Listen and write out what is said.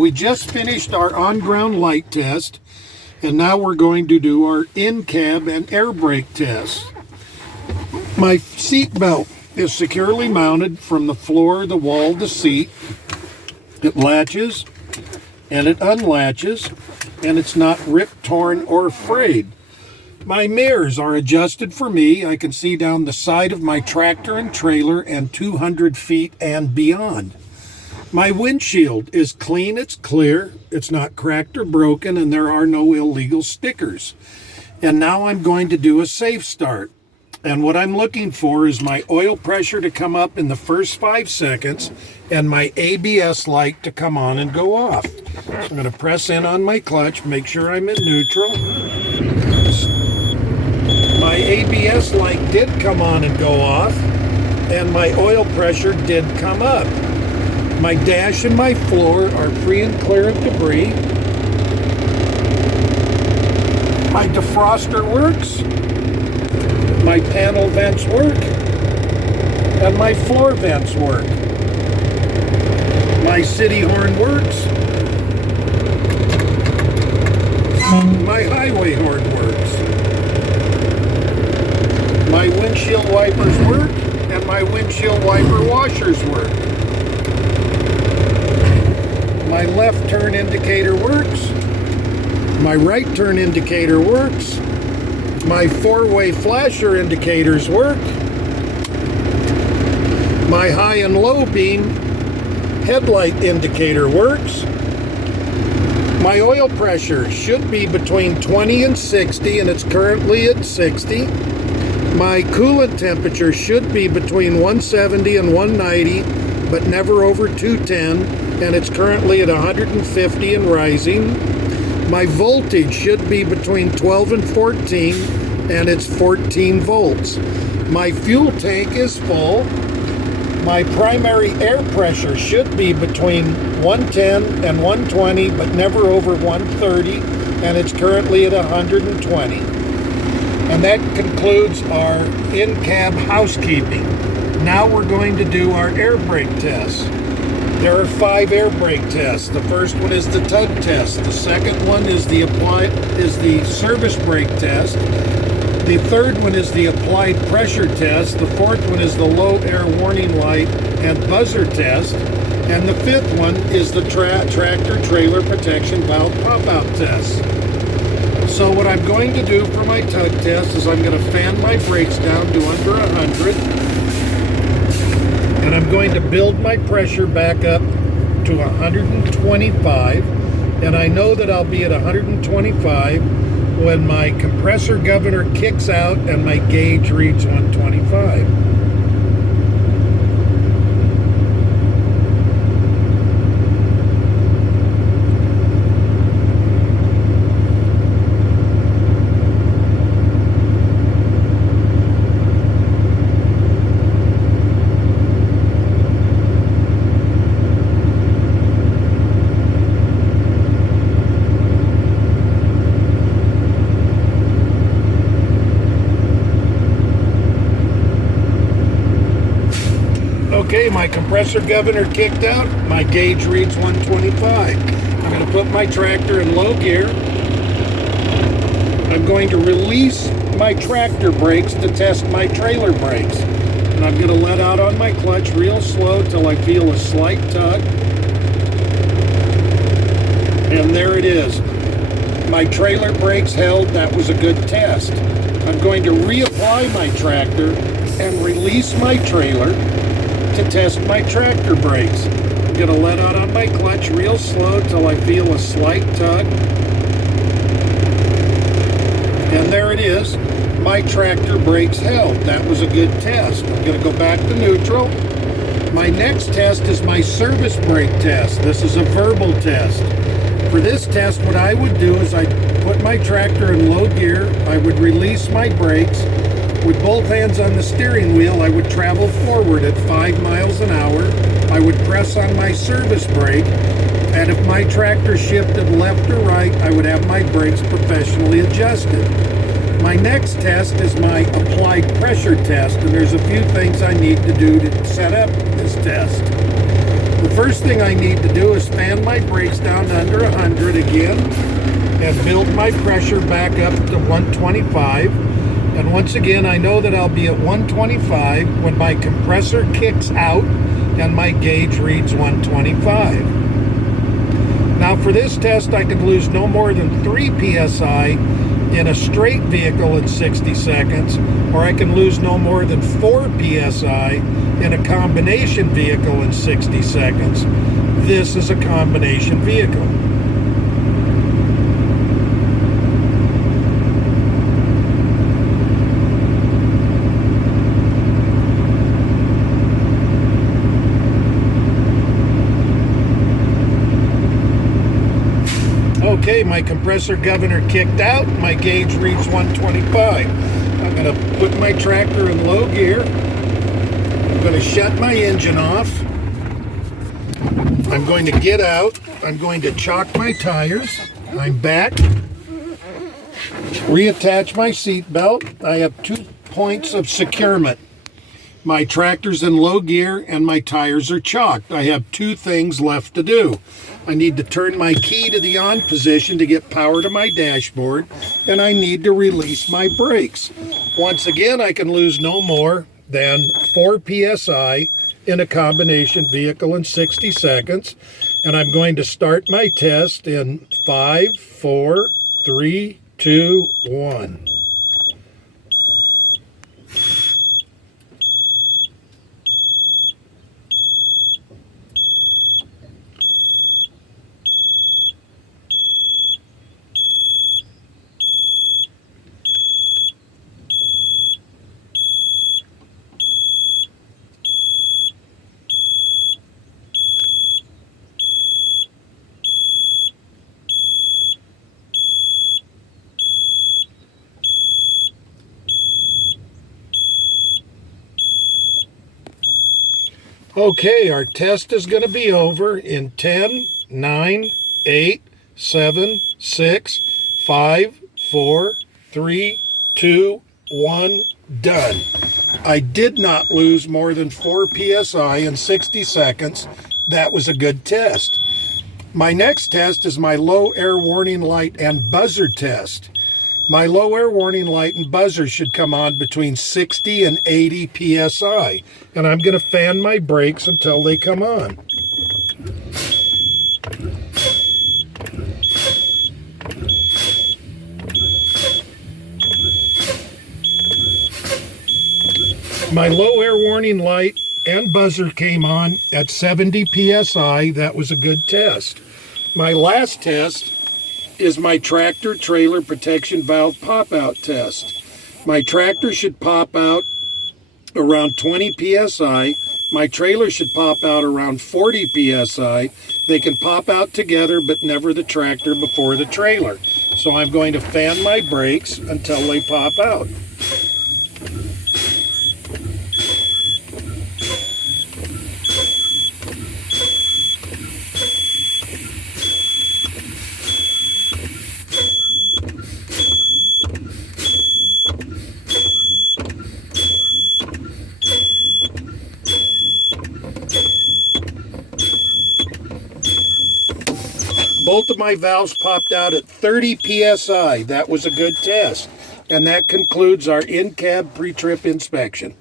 We just finished our on-ground light test, and now we're going to do our in-cab and air brake test. My seat belt is securely mounted from the floor, the wall, the seat. It latches and it unlatches, and it's not ripped, torn, or frayed. My mirrors are adjusted for me. I can see down the side of my tractor and trailer and 200 feet and beyond. My windshield is clean, it's clear, it's not cracked or broken, and there are no illegal stickers. And now I'm going to do a safe start. And what I'm looking for is my oil pressure to come up in the first 5 seconds and my ABS light to come on and go off. So I'm going to press in on my clutch, make sure I'm in neutral. My ABS light did come on and go off, and my oil pressure did come up. My dash and my floor are free and clear of debris. My defroster works. My panel vents work. And my floor vents work. My city horn works. My highway horn works. My windshield wipers work, and my windshield wiper washers work. My left turn indicator works. My right turn indicator works. My four-way flasher indicators work. My high and low beam headlight indicator works. My oil pressure should be between 20 and 60, and it's currently at 60. My coolant temperature should be between 170 and 190, but never over 210. And it's currently at 150 and rising. My voltage should be between 12 and 14, and it's 14 volts. My fuel tank is full. My primary air pressure should be between 110 and 120, but never over 130, and it's currently at 120. And that concludes our in-cab housekeeping. Now we're going to do our air brake test. There are 5 air brake tests. The first one is the tug test. The second one is the service brake test. The third one is the applied pressure test. The fourth one is the low air warning light and buzzer test. And the fifth one is the tractor trailer protection valve pop-out test. So what I'm going to do for my tug test is I'm going to fan my brakes down to under 100. And I'm going to build my pressure back up to 125. And I know that I'll be at 125 when my compressor governor kicks out and my gauge reads 125. Okay, my compressor governor kicked out. My gauge reads 125. I'm going to put my tractor in low gear. I'm going to release my tractor brakes to test my trailer brakes. And I'm going to let out on my clutch real slow till I feel a slight tug. And there it is. My trailer brakes held. That was a good test. I'm going to reapply my tractor and release my trailer to test my tractor brakes. I'm going to let out on my clutch real slow till I feel a slight tug. And there it is. My tractor brakes held. That was a good test. I'm going to go back to neutral. My next test is my service brake test. This is a verbal test. For this test, what I would do is I'd put my tractor in low gear. I would release my brakes. With both hands on the steering wheel, I would travel forward at 5 miles an hour. I would press on my service brake, and if my tractor shifted left or right, I would have my brakes professionally adjusted. My next test is my applied pressure test, and there's a few things I need to do to set up this test. The first thing I need to do is fan my brakes down to under 100 again and build my pressure back up to 125. And once again, I know that I'll be at 125 when my compressor kicks out and my gauge reads 125. Now for this test, I could lose no more than 3 psi in a straight vehicle in 60 seconds, or I can lose no more than 4 psi in a combination vehicle in 60 seconds. This is a combination vehicle. Okay, my compressor governor kicked out. My gauge reads 125. I'm going to put my tractor in low gear. I'm going to shut my engine off. I'm going to get out. I'm going to chock my tires. I'm back. Reattach my seat belt. I have 2 points of securement. My tractor's in low gear and my tires are chocked. I have 2 things left to do. I need to turn my key to the on position to get power to my dashboard, and I need to release my brakes. Once again, I can lose no more than 4 psi in a combination vehicle in 60 seconds. And I'm going to start my test in 5, 4, 3, 2, 1. Okay, our test is going to be over in 10, 9, 8, 7, 6, 5, 4, 3, 2, 1, done. I did not lose more than 4 psi in 60 seconds. That was a good test. My next test is my low air warning light and buzzer test. My low air warning light and buzzer should come on between 60 and 80 psi, and I'm going to fan my brakes until they come on. My low air warning light and buzzer came on at 70 psi. That was a good test. My last test is my tractor trailer protection valve pop-out test. My tractor should pop out around 20 psi. My trailer should pop out around 40 psi. They can pop out together, but never the tractor before the trailer. So I'm going to fan my brakes until they pop out. Both of my valves popped out at 30 psi. That was a good test. And that concludes our in-cab pre-trip inspection.